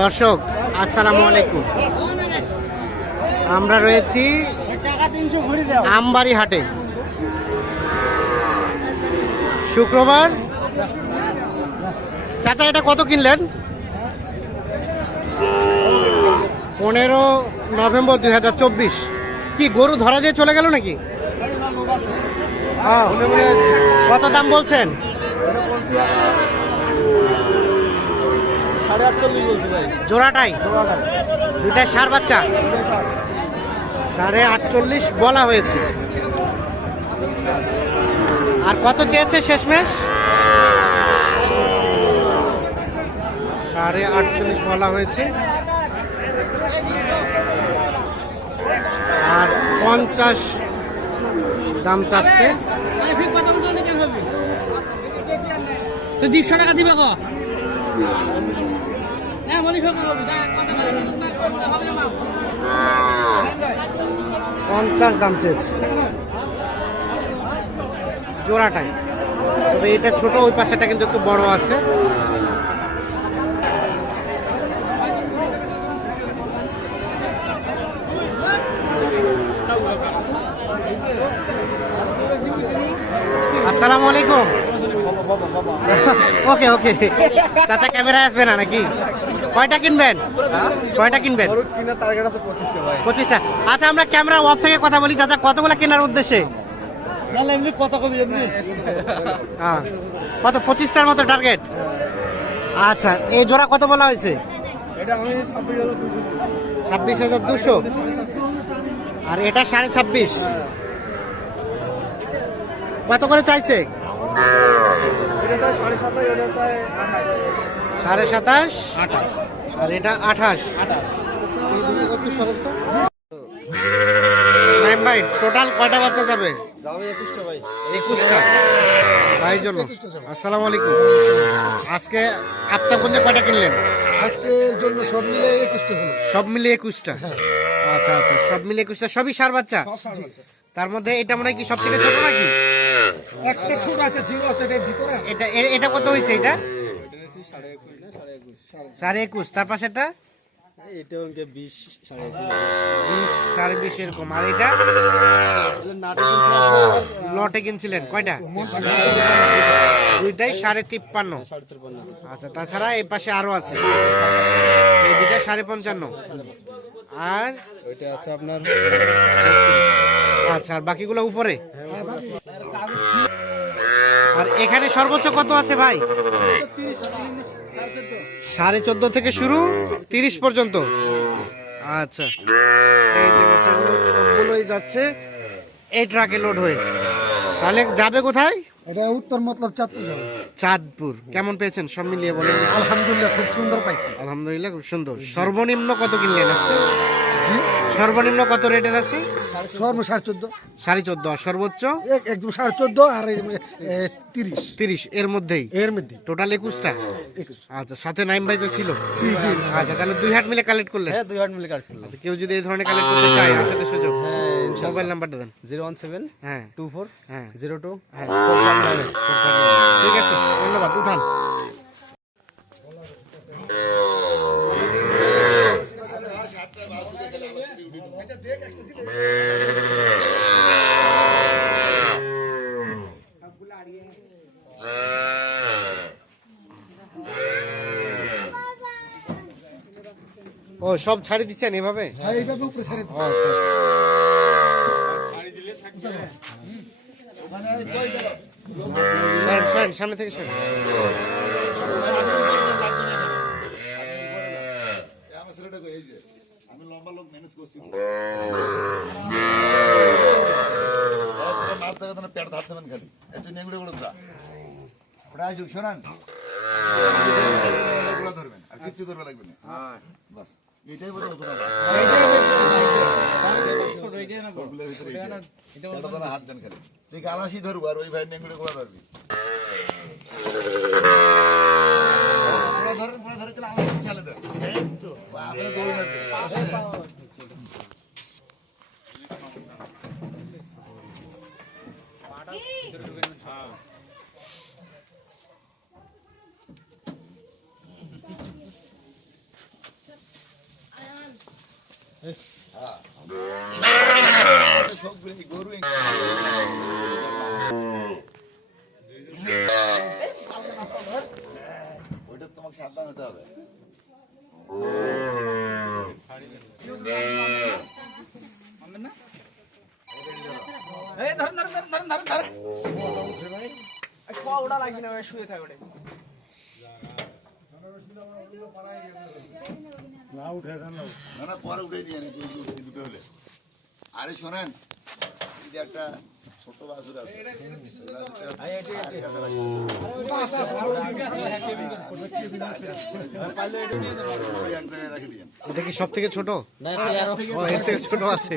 দর্শক আসসালামু আলাইকুম। আমরা রয়েছি আমবাড়ি হাটে শুক্রবার। চাচা এটা কত কিনলেন? পনেরো নভেম্বর দুই হাজার চব্বিশ। কি গরু ধরা দিয়ে চলে গেল নাকি? কত দাম বলছেন? জোড়াটাই? দুটাই সার বাচ্চা? সাড়ে আটচল্লিশ বলা হয়েছে। আর কত চেয়েছে শেষমেশ? সাড়ে আটচল্লিশ বলা হয়েছে। আর পঞ্চাশ দাম চাচ্ছে। তো টাকা দিবে পঞ্চাশ দাম চেয়েছে। জোড়াটাই তবে এটা ছোট, ওই পাশেটা কিন্তু একটু বড় আছে। আসসালামু আলাইকুম। ওকে ওকে চাচা ক্যামেরায় আসবে না নাকি? কয়টা কিনবেন? কয়টা কিনবেন? পঁচিশটা। আচ্ছা আমরা ক্যামেরা অফ থেকে কথা বলি। চাচা, কতগুলো কেনার উদ্দেশ্যে? কত, পঁচিশটার মতো টার্গেট আচ্ছা এই জোড়া কত বলা হয়েছে? ছাব্বিশ হাজার দুশো। আর এটা সাড়ে ছাব্বিশ। কত করে চাইছে? সাড়ে সাতাশ আঠাশ। আর এটা আঠাশ। ভাই টোটাল কয়টা বাচ্চা যাবে? একুশটা ভাই। জন্য। আসসালামু আলাইকুম। আজকে আফতাবগঞ্জে কয়টা কিনলেন? আজকের জন্য সব মিলে একুশটা হলো। সব মিলে একুশটা। আচ্ছা আচ্ছা। সব মিলে একুশটা। সবই সার বাচ্চা। তার মধ্যে এটা মনে হয় কি সব থেকে ছোট নাকি? একটা ছোট আছে জিরো আছে এটার ভিতরে আছে। এটা এটা কত হয়েছে এটা? সাড়ে একুশ। তার পাশেটা এটা ওকে বিশ সাড়ে বিশ সাড়ে বিশ এরকম। আর এটা? লটে কিনছিলেন। কয়টা? দুইটাই সাড়ে তিপ্পান্ন। আচ্ছা তাছাড়া এই পাশে আরও আছে। এই দুইটা সাড়ে পঞ্চান্ন। আর? ওইটা আছে আপনার আচ্ছা আর বাকিগুলো উপরে? আর এখানে সর্বোচ্চ কত আছে ভাই? সাড়ে চোদ্দ থেকে শুরু তিরিশ পর্যন্ত। আচ্ছা এই যে বাচ্চাগুলো সবগুলোই যাচ্ছে এই ট্রাকে লোড হয়ে। তাহলে যাবে কোথায়? এটা উত্তর মতলব চাঁদপুর চাঁদপুর। কেমন পেয়েছেন? সব মিলিয়ে বলেন। আলহামদুলিল্লাহ খুব সুন্দর পাইছি। আলহামদুলিল্লাহ খুব সুন্দর। সর্বনিম্ন কত কিনলেন আজকে? সর্বনিম্ন কত রেটের আছে? সর্ব সাড়ে চোদ্দ। সাড়ে চোদ্দ আর সর্বোচ্চ? এক একদম সাড়ে চোদ্দ আর তিরিশ। তিরিশ এর মধ্যেই? এর মধ্যে টোটাল একুশটা? একুশ। আচ্ছা সাথে নাইম ভাই তো ছিল। আচ্ছা তাহলে দুই হাট মিলে কালেক্ট করলেন? হ্যাঁ দুই হাট মিলে কাট করলাম। আচ্ছা কেউ যদি এই ধরনের কালেক্ট করতে চায় আমার সাথে সুযোগ। মোবাইল নাম্বারটা দেন। জিরো ওয়ান সেভেন হ্যাঁ। টু ফোর হ্যাঁ। জিরো টু হ্যাঁ। ঠিক আছে ধন্যবাদ উঠান। ও সব ছাড়ি দিচ্ছেন এভাবে হ্যাঁ এইভাবে উপরে ছেড়ে ও, আচ্ছা আচ্ছা। সরেন, সামনে থেকে। আমি লম্বা লোক ম্যানেজ করছি। মার থেকে পেট ধার দেবেন খালি। এত নেগুড়ে গুলো যা ওটা আসুক শোনান। ধরবেন আর কিছু করবে লাগবে না। বাস এটাই বোধ হতো না ওগুলোর ভিতরে এইটা। এটা তো হাত দেন খালি। তুই আলাসি ধরবো আর ওই ভাই নেগুড়ে গুলো ধরবি পুরো ধরেন পুরো ধরে চলে আলাসি খেলে দেন আপনি দৌড়ে না সবগুলো এই গরু ওইটা তোমাকে সাবধান হতে হবে এই ধরেন ধরেন ধরেন ধরেন ধরেন ধরেন। ওটা না শুয়ে থাকে ওটা না না। পরে উঠে নিয়ে দুটো দুটো হলে। আরে শোনেন এই যে একটা ছোট বাছুর আছে। ওই এক জায়গায় রাখে দিয়েন এটা কি সব থেকে ছোট? ছোট? আছে।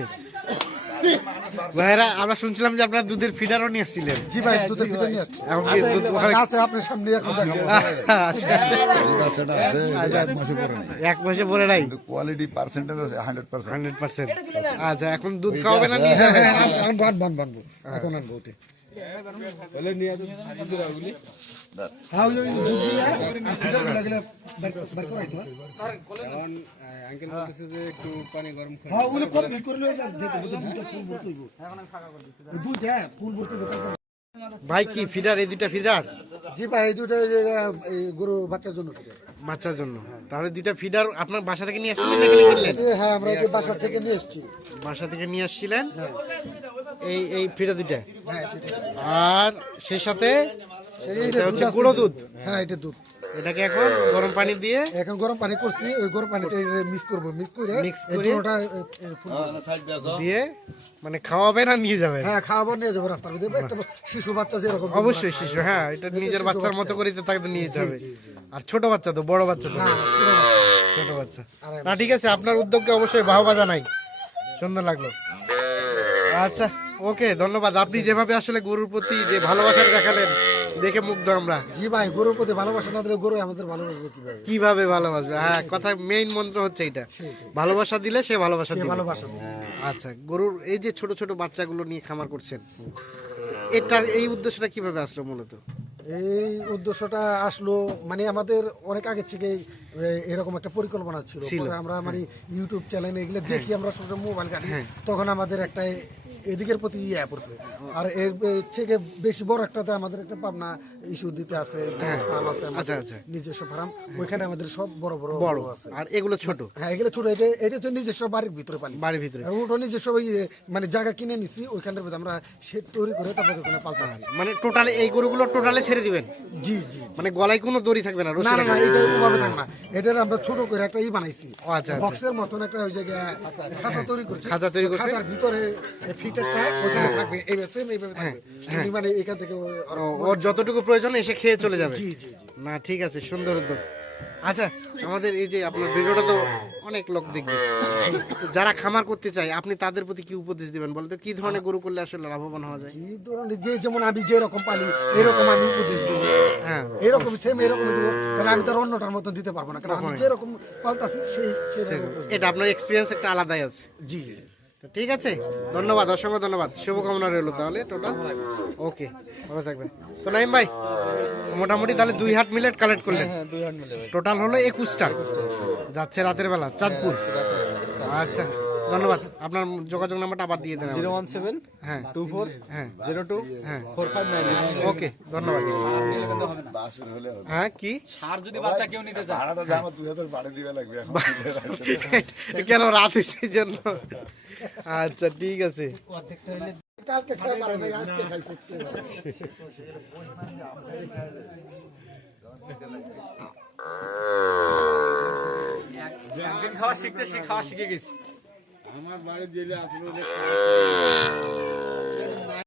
ভাইরা আমরা শুনছিলাম যে আপনারা দুধের ফিডারও নিয়ে আসছিলেন। জি ভাই দুধের ফিডার নিয়ে আসছি। এখন কি দুধ ওখানে আছে আপনার সামনে এখন দেখেন। আচ্ছা। এক মাসে পরে নাই। কোয়ালিটি পার্সেন্টেজ আছে হান্ড্রেড পার্সেন্ট হান্ড্রেড পার্সেন্ট আচ্ছা এখন দুধ খাওয়াবে না নিয়ে যাবেন বান বান বানবো এখন আনব হ্যাঁ হ্যাঁ হ্যাঁ ভাই কি ফিডার এই দুইটা ফিডার? জি ভাই এই দুটো এই গরু বাচ্চার জন্য বাচ্চার জন্য। তাহলে দুইটা ফিডার আপনার বাসা থেকে নিয়ে আসছিলেন হ্যাঁ আমরা বাসা থেকে নিয়ে এসেছি। বাসা থেকে নিয়ে আসছিলেন? এই এই ফিডার দুইটা। আর সেই সাথে এই এটা হচ্ছে গুঁড়ো দুধ। হ্যাঁ এটা দুধ। এটাকে এখন গরম পানি দিয়ে এখন গরম পানি করছি ওই গরম পানিতে মিক্স করব মিক্স করে এই করে- ভরবো। দিয়ে মানে খাওয়াবে না নিয়ে যাবে? হ্যাঁ খাওয়াবো নিয়ে যাব রাস্তার মধ্যে। একটা শিশু বাচ্চা যেরকম অবশ্যই শিশু হ্যাঁ এটা নিজের বাচ্চার মতো করে তো তাকে নিয়ে যাবে। আর ছোট বাচ্চা তো বড় বাচ্চা তো। ছোট বাচ্চা। না ঠিক আছে আপনার উদ্যোগকে অবশ্যই বাহবা জানাই। সুন্দর লাগল। আচ্ছা। ওকে ধন্যবাদ। আপনি যেভাবে আসলে গরুর প্রতি যে ভালোবাসা দেখালেন দেখে মুগ্ধ আমরা। জি ভাই গরুর প্রতি ভালোবাসা না দিলে গরু আমাদের ভালোবাসবে কীভাবে? কীভাবে ভালোবাসবে? হ্যাঁ কথা মেইন মন্ত্র হচ্ছে এটা ভালোবাসা দিলে সে ভালোবাসা দিবে। ভালোবাসা দিবে। আচ্ছা গরুর এই যে ছোট ছোট বাচ্চাগুলো নিয়ে খামার করছেন এটার এই উদ্দেশ্যটা কীভাবে আসলো মূলত? এই উদ্দেশ্যটা আসলো মানে আমাদের অনেক আগে থেকে এরকম একটা পরিকল্পনা ছিল। আমরা মানে ইউটিউব চ্যানেল এগুলো দেখি আমরা সবসময় মোবাইল ঘাটি। হ্যাঁ। তখন আমাদের একটা এদিকের প্রতি ইয়ে পড়ছে। আর এর থেকে বেশি বড় একটাতে আমাদের একটা পাবনা ইস্যু দিতে আছে ফার্ম আছে আমাদের, আচ্ছা, আচ্ছা। নিজস্ব ফার্ম ওইখানে আমাদের সব বড় বড় বড়। আছে। আর এগুলো ছোট? হ্যাঁ এগুলো ছোট। এটা এটা হচ্ছে নিজস্ব বাড়ির ভিতরে পালি। বাড়ির ভিতরে। আর ওটা নিজস্ব ওই মানে জায়গা কিনে নিছি ওইখানের ভিতরে আমরা শেড তৈরি করে তারপরে ওখানে পাল্টাছি মানে টোটালে এই গরুগুলো টোটালে ছেড়ে দিবেন? জি জি মানে গলায় কোনো দড়ি থাকবে না না না না এটা ওভাবে থাক না। এটার আমরা ছোট করে একটা ই বানাইছি। আচ্ছা, আচ্ছা। বক্সের মতন একটা ওই জায়গায় খাঁচা তৈরি করছি। খাঁচা তৈরি করছে? খাঁচার ভিতরে ওখানে থাকবে এইভাবে সেম এইভাবে থাকবে। উনি মানে এখান থেকে ওর যতটুকু প্রয়োজন এসে খেয়ে চলে যাবে। জি জি জি। না ঠিক আছে সুন্দর উদ্যোগ। আচ্ছা আমাদের এই যে আপনার ভিডিওটা তো অনেক লোক দেখবে। যারা খামার করতে চায় আপনি তাদের প্রতি কি উপদেশ দিবেন বলতো কি ধরনের গরু করলে আসলে লাভবান হওয়া যায়? এই ধরনের যে যেমন আমি যেরকম পালি এরকম আমি উপদেশ দেবো। হ্যাঁ। এরকম সেম এরকমই দেবো। কারণ আমি তার অন্যটার মতন দিতে পারব না। কারণ আমি যেরকম পাল্টাছি সেই এটা আপনার এক্সপিরিয়েন্স একটা আলাদাই আছে। জি। তো ঠিক আছে? ধন্যবাদ অসংখ্য ধন্যবাদ। শুভকামনা রইল তাহলে টোটাল ওকে ভালো থাকবেন। তো নাইম ভাই মোটামুটি তাহলে দুই হাট মিলেট কালেক্ট করলেন। হ্যাঁ টোটাল হলো একুশটা। যাচ্ছে রাতের বেলা চাঁদপুর। আচ্ছা। ধন্যবাদ। আপনার যোগাযোগ নাম্বারটা আবার দিয়ে দেন জিরো ওয়ান সেভেন হ্যাঁ। টু ফোর হ্যাঁ। জিরো টু হ্যাঁ। ফোর ফাইভ নাইন ওকে ধন্যবাদ। হ্যাঁ কি? সার যদি বাচ্চা কেউ নিতে চায়। ভাড়াটা জামা দুই হাজার বাড়ি দিবে লাগবে কেন রাত হয়েছে জন্য? আচ্ছা ঠিক আছে। কালকে খেয়ে পারে না আজকে খাইছে একদিন খাওয়া শিখতে সে খাওয়া শিখে গেছি। আমার বাড়ি দিলে আসলে